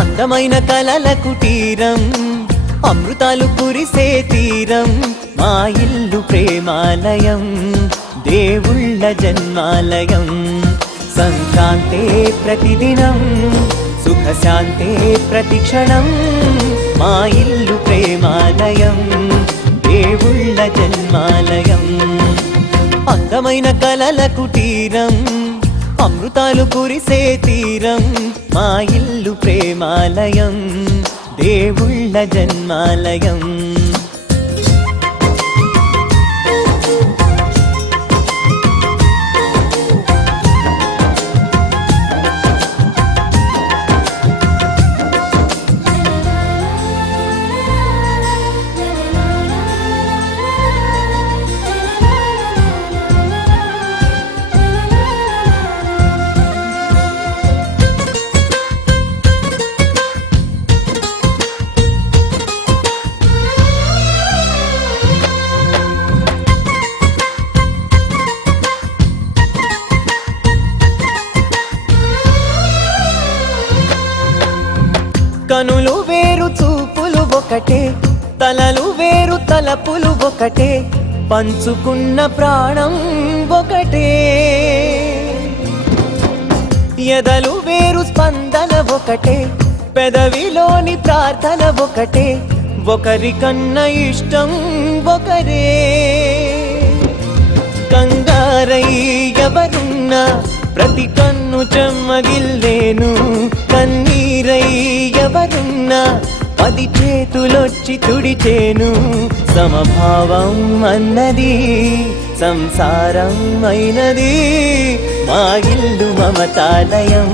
అందమైన కలల కుటీరం, అమృతాలు కురిసే తీరం, మా ఇల్లు ప్రేమాలయం, దేవుళ్ళ జన్మాలయం. సంక్రాంతే ప్రతిదినం, సుఖశాంతే ప్రతిక్షణం, మా ఇల్లు ప్రేమాలయం, దేవుళ్ళ జన్మాలయం. అందమైన కలల కుటీరం, అమృతాలు కురిసే తీరం, మా ఇల్లు ప్రేమాలయం, దేవుళ్ళ జన్మాలయం. కనులు వేరు చూపులు ఒకటే, తలలు వేరు తలపులు ఒకటే, పంచుకున్న ప్రాణం ఒకటే. ఎదలు వేరు స్పందన ఒకటే, పెదవిలోని ప్రార్థన ఒకటే, ఒకరికన్నా ఇష్టం ఒకరే. కంగారై ఎవరున్నా ప్రతి కన్ను చెమ్మగిల్లేను, కన్నీరై ఎవరున్నా 10 చేతులొచ్చి తుడిచేను. సమభావం అన్నది సంసారం అయినది, మా ఇల్లు మమతాలయం.